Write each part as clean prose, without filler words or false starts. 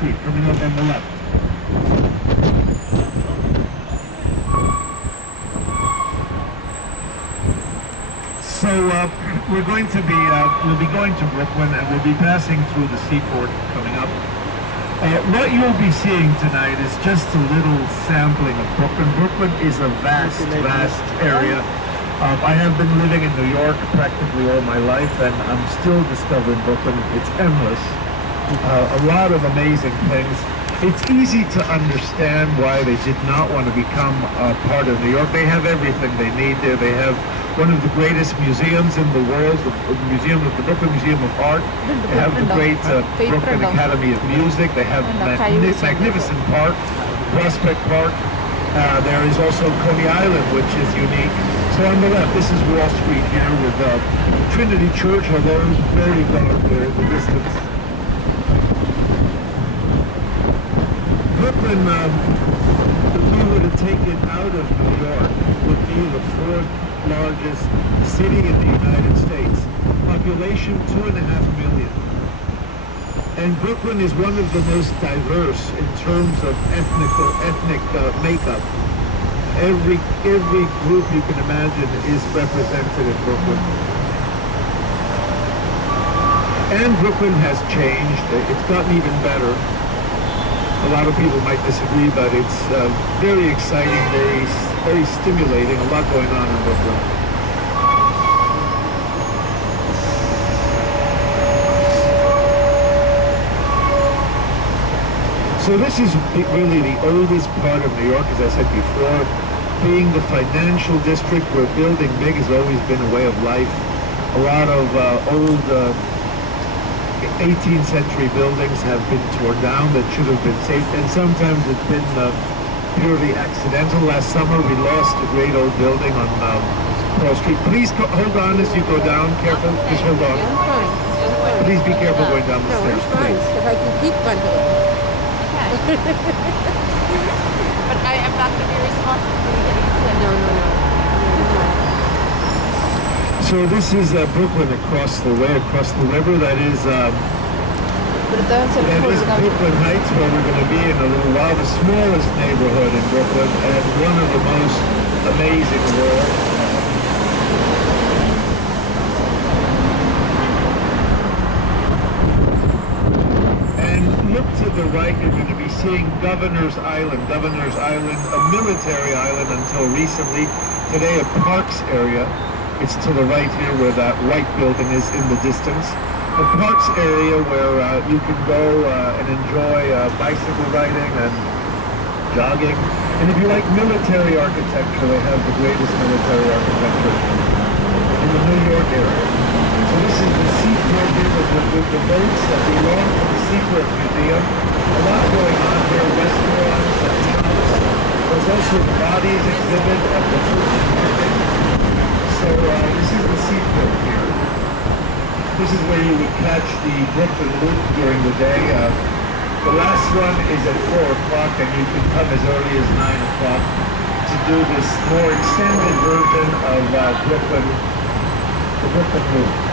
Street coming up on the left. So we're going to be, we'll be going to Brooklyn, and we'll be passing through the seaport coming up. What you'll be seeing tonight is just a little sampling of Brooklyn. Brooklyn is a vast, vast area. I have been living in New York practically all my life, and I'm still discovering Brooklyn. It's endless. A lot of amazing things. It's easy to understand why they did not want to become a part of New York. They have everything they need there. They have one of the greatest museums in the world, the Brooklyn Museum of Art. They have the great Brooklyn Academy of Music. They have magnificent park, Prospect Park. There is also Coney Island, which is unique. So on the left, this is Wall Street here with Trinity Church, although very dark there in the distance. Brooklyn, if we were to take it out of New York, would be the fourth largest city in the United States. Population 2.5 million. And Brooklyn is one of the most diverse in terms of ethnic makeup. Every group you can imagine is represented in Brooklyn. And Brooklyn has changed. It's gotten even better. A lot of people might disagree, but it's very exciting, very stimulating. A lot going on in Brooklyn. So this is really the oldest part of New York, as I said before. Being the financial district where building big has always been a way of life. A lot of old 18th century buildings have been torn down that should have been saved, and sometimes it's been purely accidental. Last summer we lost a great old building on Pearl Street. Please hold on as you go down, careful, just hold on. Please be careful going down the stairs, please. If I can keep bundling. Okay. But I am not going to be responsible for you getting sick. No. So this is Brooklyn across the river. That is Brooklyn Heights, where we're going to be in a little while. The smallest neighborhood in Brooklyn, and one of the most amazing of all. And look to the right, you're going to be seeing Governor's Island. Governor's Island, a military island until recently. Today a parks area. It's to the right here where that white building is in the distance. The parks area where you can go and enjoy bicycle riding and jogging. And if you like military architecture, they have the greatest military architecture in the New York area. So this is the seaport here with the boats that belong to the Seaport Museum. A lot going on here, restaurants and shops. There's also the bodies exhibit at the Church Market. So this is the seaport here. This is where you would catch the Brooklyn Loop during the day. The last one is at 4 o'clock, and you can come as early as 9 o'clock to do this more extended version of Brooklyn, the Brooklyn Loop.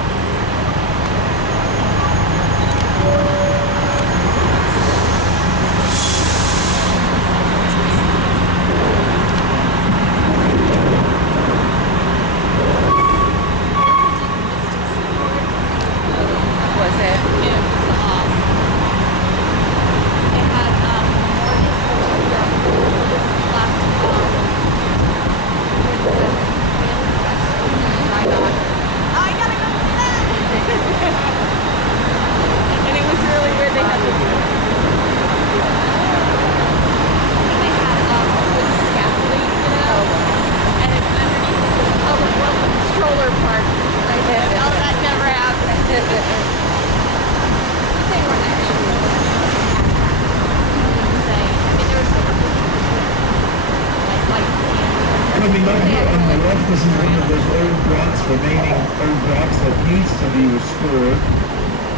Coming up here on the left, this is one of those old blocks, remaining old blocks that needs to be restored.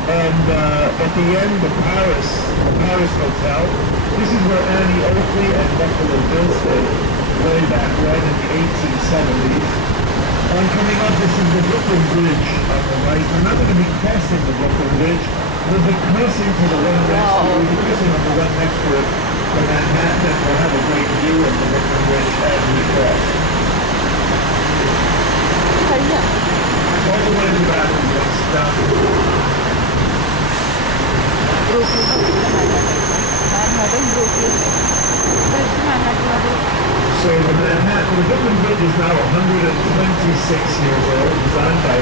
And at the end, the Paris Hotel. This is where Annie Oakley and Buffalo Bill stayed way back when in the 1870s. And coming up, this is the Brooklyn Bridge on the right. We're not going to be crossing the Brooklyn Bridge. We'll be crossing to the one next to, we'll be crossing on the down next to it, the Manhattan, and we'll have a great view of the Brooklyn Bridge as we cross. Kaya. All the way in the back is what's down. Brooklyn ba? Manhattan, Brooklyn. Bridge Manhattan. So the Manhattan, the Brooklyn Bridge is now 126 years old, designed by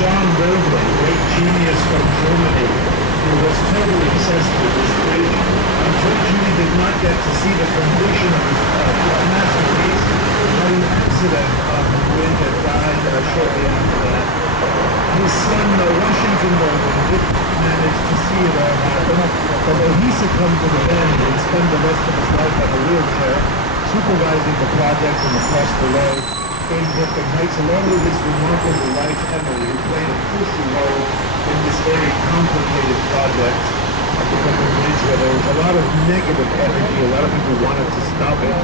John Bergman, great genius from Germany, who was totally obsessed with this bridge. Unfortunately, did not get to see the completion of his masterpiece. Had an accident on the bridge and died shortly after that. His son, Washington Bergman, did manage to see it all happen, although he succumbed to the bend and spent the rest of his life on a wheelchair, supervising the project from across the road in Brooklyn Heights, along with his remarkable wife, Emily, who played a crucial role in this very complicated project of the Brooklyn Bridge, where there was a lot of negative energy, a lot of people wanted to stop it.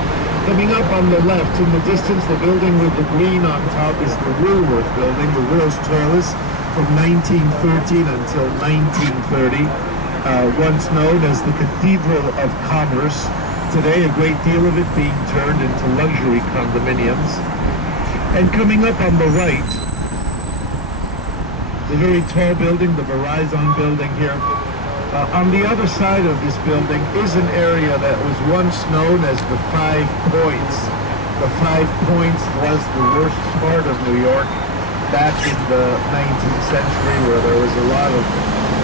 Coming up on the left, in the distance, the building with the green on top is the Woolworth Building, the world's tallest, from 1913 until 1930. Once known as the Cathedral of Commerce. Today, a great deal of it being turned into luxury condominiums. And coming up on the right, the very tall building, the Verizon building here. On the other side of this building is an area that was once known as the Five Points. The Five Points was the worst part of New York back in the 19th century, where there was a lot of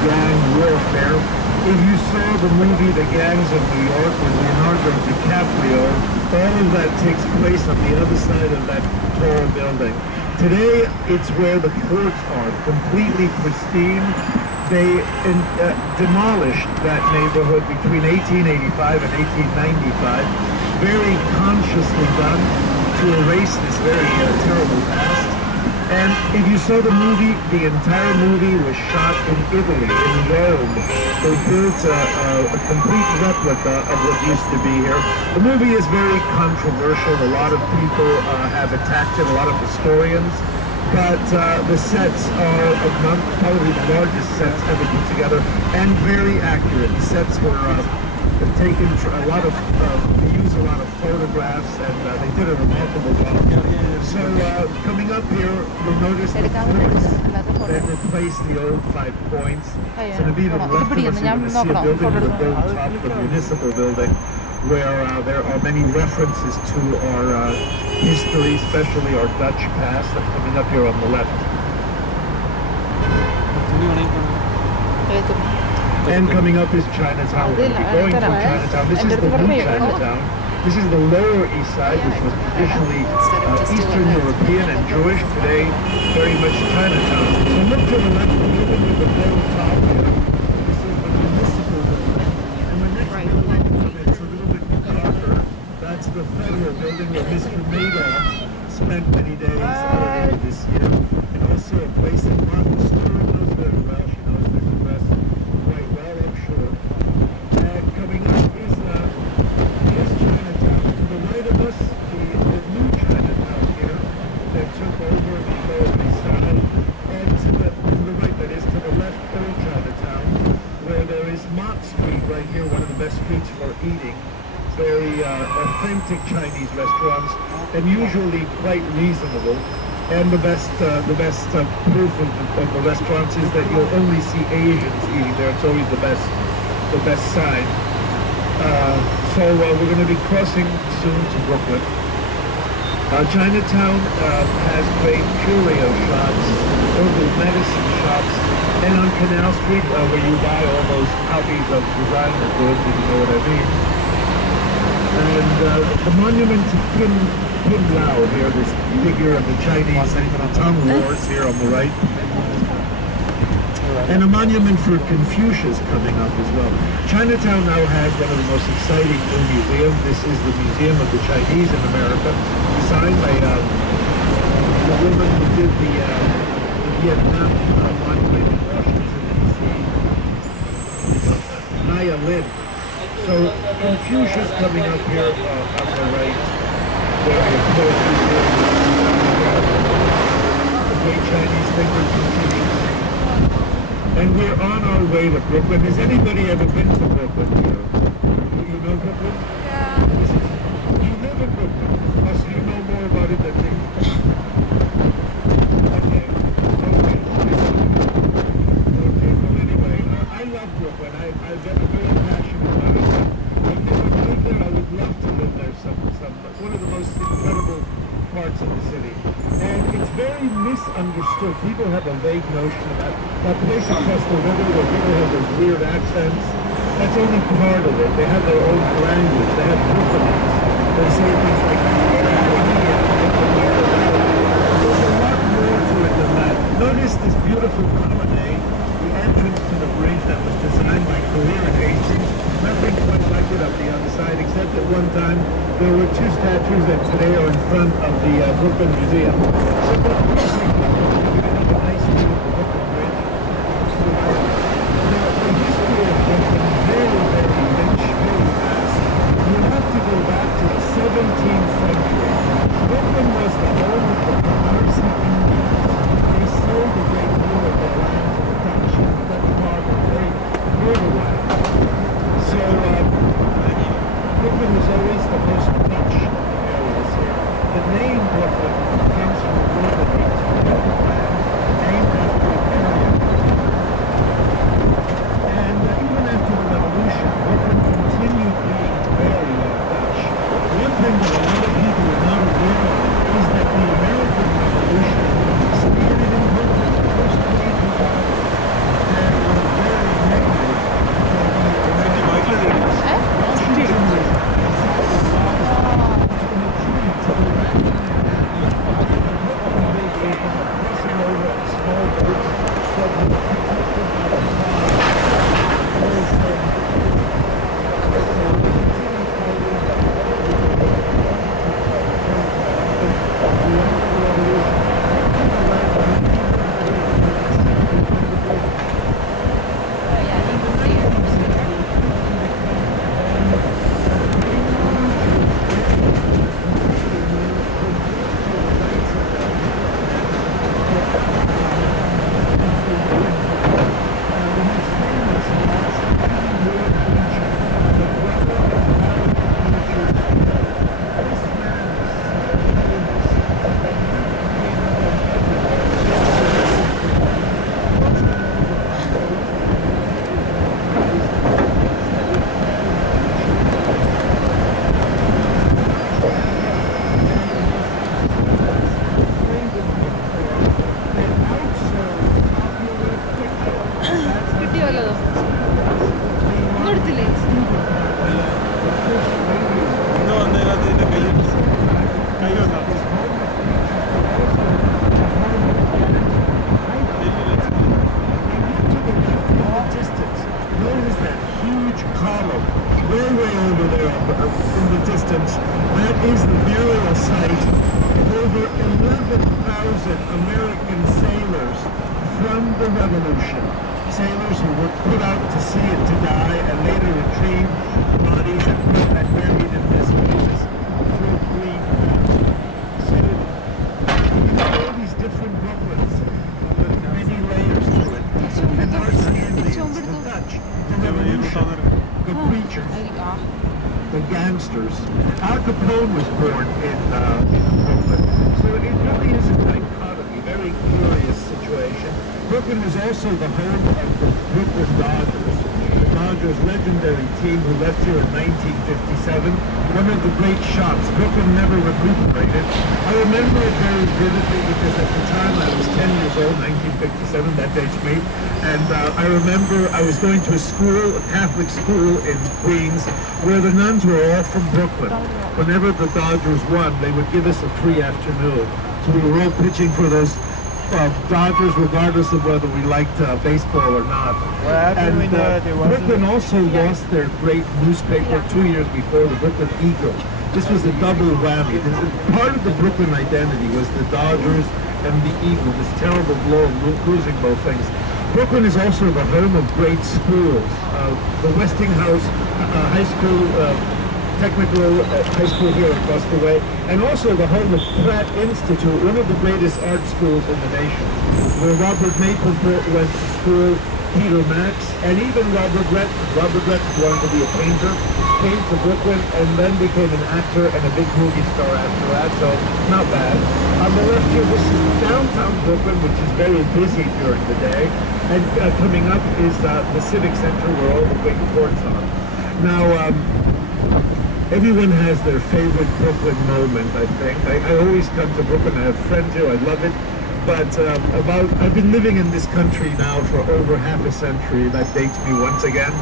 gang warfare. If you saw the movie The Gangs of New York with Leonardo DiCaprio, all of that takes place on the other side of that tall building. Today, it's where the courts are, completely pristine. They demolished that neighborhood between 1885 and 1895, very consciously done to erase this very terrible past. And if you saw the movie, the entire movie was shot in Italy, in Rome. They built a complete replica of what used to be here. The movie is very controversial. A lot of people have attacked it, a lot of historians. But the sets are among probably the largest sets ever put together and very accurate. The sets were taken a lot of, they use a lot of photographs, and they did a remarkable job. So coming up here, you'll notice the points that replace the old 5 points. So to be the left of us, you're going to see a building with a gold top, the municipal building, where there are many references to our history, especially our Dutch past. I'm coming up here on the left. And coming up is Chinatown. We're going to be going through Chinatown. This is the new Chinatown. This is the Lower East Side, which was traditionally Eastern European and Jewish. Today, very much Chinatown. So look to the left, the building with the gold top here. This is the municipal building. And the next building, it's a little bit darker. That's the federal building where Mr. Madoff spent many days earlier this year. And also a place that Martha Stewart knows very well. She knows the U.S. quite well, I'm sure. And coming up is Chinatown. To the right of us, the new Chinatown here that took over the Lower East Side. And to the right, that is, to the left, Old Chinatown, where there is Mott Street right here, one of the best streets for eating. Very authentic Chinese restaurants, and usually quite reasonable. And the best proof of the restaurants is that you'll only see Asians eating there. It's always the best sign. So we're going to be crossing soon to Brooklyn. Chinatown has great curio shops, herbal medicine shops, and on Canal Street, where you buy all those copies of designer goods, if you know what I mean. And the monument to Pin Lao here, this figure of the Chinese Tang Wars here on the right. And a monument for Confucius coming up as well. Chinatown now has one of the most exciting new museums. This is the Museum of the Chinese in America, designed by the woman who did the Vietnam monument in Washington, D.C., Naya Lin. So Confucius coming up here on the right, where the poetry is, the great Chinese thinker Confucius. And we're on our way to Brooklyn. Has anybody ever been to Brooklyn here? very passionate about it. I've never lived there. I would love to live there. One of the most incredible parts of the city. And it's very misunderstood. People have a vague notion about that place across the river where people have those weird accents. That's only part of it. They have their own language. They have Brooklynese. They say things like, there's a lot more to it than that. Notice this beautiful promenade, the entrance to the bridge that was designed by Career and Hastings. Nothing quite like it up the other side, except at one time there were two statues that today are in front of the Brooklyn Museum. So what do you think? You have a nice view of the Brooklyn Bridge. Now, the history of Brooklyn is very, very rich, very vast. You have to go back to the 17th century. Brooklyn was the home of the Canarsie Indians. They sold a great deal of their land to the Dutch and the Dutch harbor. They were land. So, Brooklyn was always the most Dutch areas here. The name Brooklyn comes from a word that means Brooklyn land, named after an area. And even after the Revolution, Brooklyn continued being very Dutch. One thing that a lot of people are not aware of is that the American Revolution started in Brooklyn. The first Canadian colony. And were very negative for the American. Washington was crossing over a small boat that was protected by the American sailors from the Revolution. Sailors who were put out to sea and to die and later retrieved bodies and put and buried in this famous Fort Greene. So you have all these different Brooklyns with many layers to it. And Marcy Indians, the Dutch, the Revolution, the preachers, the gangsters. Al Capone was born in Brooklyn. So it really is a dichotomy, very curious situation. Brooklyn was also the home of the Brooklyn Dodgers. The Dodgers legendary team who left here in 1957. One of the great shots. Brooklyn never recuperated. I remember it very vividly because at the time I was 10 years old, 1957, that dates me. And I remember I was going to a school, a Catholic school in Queens, where the nuns were all from Brooklyn. Whenever the Dodgers won, they would give us a free afternoon. So we were all pitching for those Dodgers, regardless of whether we liked baseball or not. And Brooklyn also lost their great newspaper 2 years before, the Brooklyn Eagle. This was a double whammy. Part of the Brooklyn identity was the Dodgers and the Eagle, this terrible blow of losing both things. Brooklyn is also the home of great schools. The Westinghouse High School, Technical High School here across the way, and also the home of Pratt Institute, one of the greatest art schools in the nation, where Robert Mapplethorpe went to school, Peter Max, and even Robert Rhett. Robert Rhett wanted to be a painter. came to Brooklyn and then became an actor and a big movie star after that, so not bad. On the left here, this is downtown Brooklyn, which is very busy during the day. And coming up is the Civic Center where all the big courts are. Now, everyone has their favorite Brooklyn moment, I think. I always come to Brooklyn. I have friends here. I love it. But I've been living in this country now for over half a century. That dates me once again.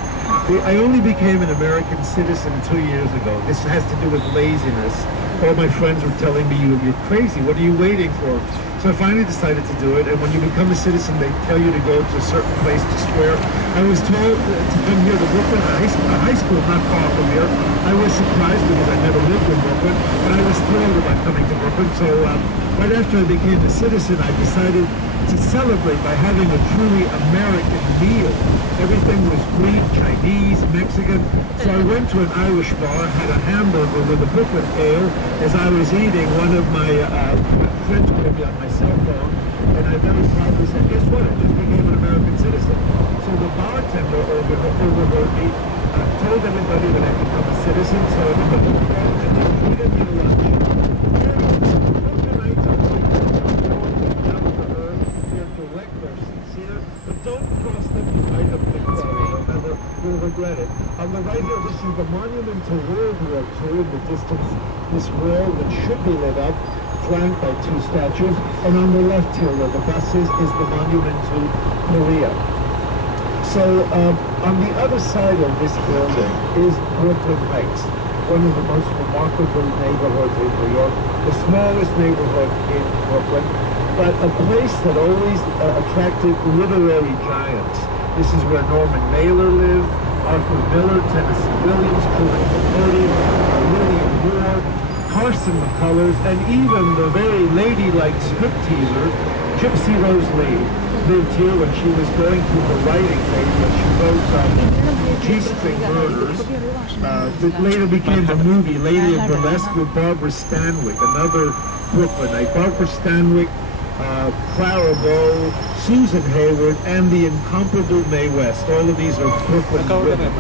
I only became an American citizen 2 years ago. This has to do with laziness. All my friends were telling me, you're crazy. What are you waiting for? So I finally decided to do it. And when you become a citizen, they tell you to go to a certain place to swear. I was told to come here to Brooklyn, a high school not far from here. I was surprised because I never lived in Brooklyn, but I was thrilled about coming to Brooklyn. So right after I became a citizen, I decided to celebrate by having a truly American meal. Everything was Greek, Chinese, Mexican. So I went to an Irish bar, had a hamburger with a Brooklyn ale. As I was eating, one of my friends called me on my cell phone, and I very proudly said, guess what, I just became an American citizen. So the bartender overheard me, told everybody that I become a citizen, so everybody was there, and they treated me to lunch. Brooklynites are like down to earth, they're direct, they're sincere, but don't cross them, you might have been remember, you'll regret it. On the right here, this is the monument to World War II in the distance, this wall that should be lit up, flanked by two statues, and on the left here where the bus is the monument to Korea. So on the other side of this building is Brooklyn Heights, one of the most remarkable neighborhoods in New York, the smallest neighborhood in Brooklyn, but a place that always attracted literary giants. This is where Norman Mailer lived, Arthur Miller, Tennessee Williams, Truman Capote, William Ward, Carson McCullers, and even the very ladylike stripteaser, Gypsy Rose Lee, lived here when she was going through her writing phase when she wrote G-String Murders. That later became the movie Lady of Burlesque with Barbara Stanwyck, another Brooklynite. Barbara Stanwyck, Clara Bow, Susan Hayward, and the incomparable Mae West. All of these are Brooklyn women.